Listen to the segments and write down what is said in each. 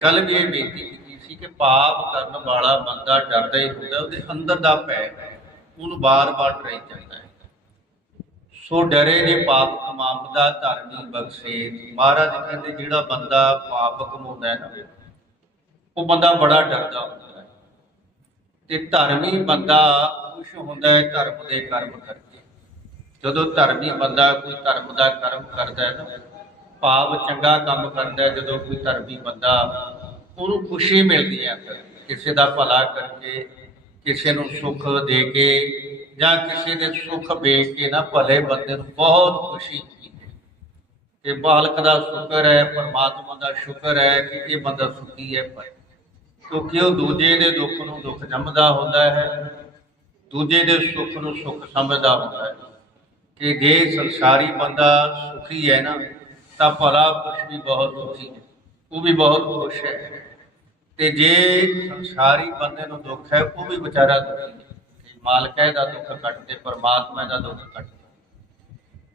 ਕੱਲ ਵੀ ਇਹ ਬੇਨਤੀ ਕੀਤੀ ਸੀ ਕਿ ਪਾਪ ਕਰਨ ਵਾਲਾ ਬੰਦਾ ਡਰਦਾ ਹੀ ਹੁੰਦਾ, ਉਹਦੇ ਅੰਦਰ ਦਾ ਪੈ ਉਹਨੂੰ ਬਾਰ-ਬਾਰ ਡਰਾਈ ਜਾਂਦਾ ਹੈ। ਸੋ ਡਰੇ ਨੇ ਪਾਪ ਕਮਾਉਂਦਾ ਧਰਮੀ ਬਖਸ਼ੇ। ਮਹਾਰਾਜ ਕਹਿੰਦੇ, ਜਿਹੜਾ ਬੰਦਾ ਪਾਪ ਕਮਾਉਂਦਾ ਹੈ ਨਾ, ਉਹ ਬੰਦਾ ਬੜਾ ਡਰਦਾ ਹੁੰਦਾ ਹੈ। ਤੇ ਧਰਮੀ ਬੰਦਾ ਖੁਸ਼ ਹੁੰਦਾ ਹੈ ਧਰਮ ਦੇ ਕਰਮ ਕਰਕੇ। ਜਦੋਂ ਧਰਮੀ ਬੰਦਾ ਕੋਈ ਧਰਮ ਦਾ ਕਰਮ ਕਰਦਾ ਹੈ ਨਾ ਭਾਵ ਚੰਗਾ ਕੰਮ ਕਰਦਾ ਜਦੋਂ ਕੋਈ ਧਰਮੀ ਬੰਦਾ ਉਹਨੂੰ ਖੁਸ਼ੀ ਮਿਲਦੀ ਹੈ, ਕਿਸੇ ਦਾ ਭਲਾ ਕਰਕੇ, ਕਿਸੇ ਨੂੰ ਸੁੱਖ ਦੇ ਕੇ ਜਾਂ ਕਿਸੇ ਦੇ ਸੁੱਖ ਵੇਖ ਕੇ ਨਾ ਭਲੇ ਬੰਦੇ ਨੂੰ ਬਹੁਤ ਖੁਸ਼ੀ ਹੁੰਦੀ ਹੈ। ਕਿ ਮਾਲਕ ਦਾ ਸ਼ੁਕਰ ਹੈ, ਪਰਮਾਤਮਾ ਦਾ ਸ਼ੁਕਰ ਹੈ ਕਿ ਇਹ ਬੰਦਾ ਸੁਖੀ ਹੈ ਭਾਈ ਕਿਉਂਕਿ ਉਹ ਦੂਜੇ ਦੇ ਦੁੱਖ ਨੂੰ ਦੁੱਖ ਸਮਝਦਾ ਹੁੰਦਾ ਹੈ, ਦੂਜੇ ਦੇ ਸੁੱਖ ਨੂੰ ਸੁੱਖ ਸਮਝਦਾ ਹੁੰਦਾ ਹੈ ਕਿ ਜੇ ਸੰਸਾਰੀ ਬੰਦਾ ਸੁਖੀ ਹੈ ਨਾ ਤਾਂ ਭਲਾ ਪੁਰਸ਼ ਵੀ ਬਹੁਤ ਦੁਖੀ ਹੈ। ਉਹ ਵੀ ਬਹੁਤ ਖੁਸ਼ ਹੈ। ਤੇ ਜੇ ਸੰਸਾਰੀ ਬੰਦੇ ਨੂੰ ਦੁੱਖ ਹੈ, ਉਹ ਵੀ ਵਿਚਾਰਾ ਦੁਖੀ ਹੈ। ਕਿ ਮਾਲਕ ਦਾ ਦੁੱਖ ਕੱਟਦੇ ਪਰਮਾਤਮਾ ਦਾ ਦੁੱਖ ਕੱਟਦੇ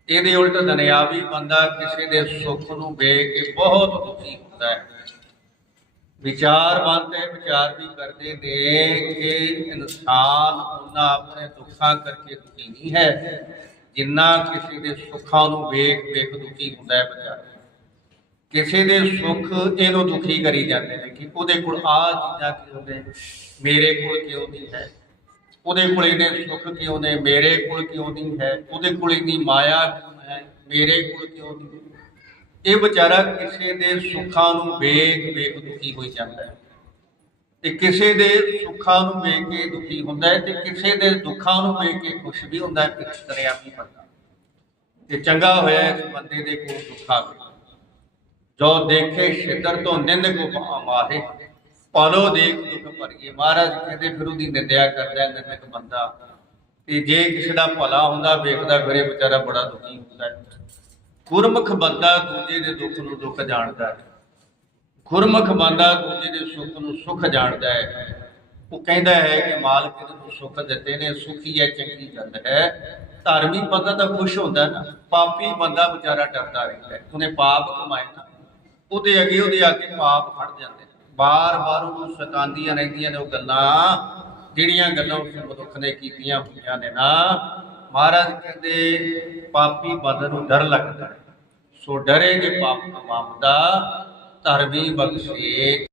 ਇਹਦੇ ਉਲਟ ਦੁਨਿਆਵੀ ਬੰਦਾ ਕਿਸੇ ਦੇ ਸੁੱਖ ਨੂੰ ਵੇਖ ਕੇ ਬਹੁਤ ਦੁਖੀ ਹੁੰਦਾ ਹੈ। ਵਿਚਾਰ ਹੈ ਵਿਚਾਰ ਵੀ ਕਰਦੇ ਨੇ ਕਿ ਇਨਸਾਨ ਉਹਨਾਂ ਆਪਣੇ ਦੁੱਖਾਂ ਕਰਕੇ ਦੁਖੀ ਨਹੀਂ ਹੈ। ਜਿੰਨਾ ਕਿਸੇ ਦੇ ਸੁੱਖਾਂ ਨੂੰ ਵੇਖ ਵੇਖ ਦੁਖੀ ਹੁੰਦਾ ਹੈ ਵਿਚਾਰਾ। ਕਿਸੇ ਦੇ ਸੁੱਖ ਇਹਨੂੰ ਦੁਖੀ ਕਰੀ ਜਾਂਦੇ ਨੇ ਕਿ ਉਹਦੇ ਕੋਲ ਆ ਚੀਜ਼ਾਂ ਕਿਉਂ ਨੇ? ਮੇਰੇ ਕੋਲ ਕਿਉਂ ਨਹੀਂ ਹੈ? ਉਹਦੇ ਕੋਲ ਇਹਨੇ ਸੁੱਖ ਕਿਉਂ ਨੇ? ਮੇਰੇ ਕੋਲ ਕਿਉਂ ਨਹੀਂ ਹੈ? ਉਹਦੇ ਕੋਲ ਇੰਨੀ ਮਾਇਆ ਕਿਉਂ ਹੈ? ਮੇਰੇ ਕੋਲ ਕਿਉਂ ਨਹੀਂ? ਇਹ ਵਿਚਾਰਾ ਕਿਸੇ ਦੇ ਸੁੱਖਾਂ ਨੂੰ ਵੇਖ ਵੇਖ ਦੁਖੀ ਹੋਈ ਜਾਂਦਾ ਹੈ। ਤੇ ਕਿਸੇ ਦੇ ਸੁੱਖਾਂ ਨੂੰ ਵੇਖ ਕੇ ਦੁਖੀ ਹੁੰਦਾ ਹੈ ਤੇ ਕਿਸੇ ਦੇ ਦੁੱਖਾਂ ਨੂੰ ਵੇਖ ਕੇ ਖੁਸ਼ ਵੀ ਹੁੰਦਾ ਹੈ ਕਿਸ ਤਰ੍ਹਾਂ ਵੀ ਬੰਦਾ ਤੇ ਚੰਗਾ ਹੋਇਆ ਇਸ ਬੰਦੇ ਦੇ ਕੋਲ ਦੁੱਖ ਆਵੇ ਜੋ ਦੇਖੇ ਛਿਦਰ ਤੋਂ ਨਿੰਦ ਕੋ ਮਾਰੇ। ਪਾਲੋ ਦੇਖ ਦੁੱਖ ਭਰੀਏ। ਮਹਾਰਾਜ ਕਹਿੰਦੇ, ਫਿਰ ਉਹਦੀ ਨਿੰਦਿਆ ਕਰਦਾ ਨਿੰਦਕ ਬੰਦਾ। ਤੇ ਜੇ ਕਿਸੇ ਦਾ ਭਲਾ ਹੁੰਦਾ, ਵੇਖਦਾ ਫਿਰੇ, ਵਿਚਾਰਾ ਬੜਾ ਦੁਖੀ ਹੁੰਦਾ ਹੈ। ਗੁਰਮੁਖ ਬੰਦਾ ਦੂਜੇ ਦੇ ਦੁੱਖ ਨੂੰ ਦੁੱਖ ਜਾਣਦਾ ਹੈ। ਗੁਰਮੁਖ ਬੰਦਾ ਦੂਜੇ ਦੇ ਸੁੱਖ ਨੂੰ ਸੁੱਖ ਜਾਣਦਾ ਹੈ। ਉਹ ਕਹਿੰਦਾ ਹੈ ਕਿ ਮਾਲਕ ਨੇ ਨੂੰ ਸੁੱਖ ਦਿੱਤੇ ਨੇ, ਸੁਖੀ ਹੈ, ਚੰਗੀ ਗੱਲ ਹੈ। ਧਾਰਮਿਕ ਬੰਦਾ ਤਾਂ ਖੁਸ਼ ਹੁੰਦਾ ਨਾ, ਪਾਪੀ ਬੰਦਾ ਵਿਚਾਰਾ ਡਰਦਾ ਰਹਿੰਦਾ ਉਹਨੇ ਪਾਪ ਕਮਾਏ ਨਾ, ਉਹਦੇ ਅੱਗੇ ਉਹਦੇ ਅੱਗੇ ਪਾਪ ਖੜ ਜਾਂਦੇ ਬਾਰ-ਬਾਰ ਉਹਨੂੰ ਸਤਾਉਂਦੀਆਂ ਰਹਿੰਦੀਆਂ ਨੇ ਉਹ ਗੱਲਾਂ, ਜਿਹੜੀਆਂ ਗੱਲਾਂ ਉਸ ਮਨੁੱਖ ਨੇ ਕੀਤੀਆਂ ਹੋਈਆਂ ਨੇ ਨਾ। ਮਹਾਰਾਜ ਕਹਿੰਦੇ, ਪਾਪੀ ਬੰਦੇ ਨੂੰ ਡਰ ਲੱਗਦਾ ਹੈ। ਸੋ ਡਰੇ ਜੇ ਪਾਪ ਕਮਾਉਂਦਾ ਧਰਮੀ ਬਖਸ਼ੇ।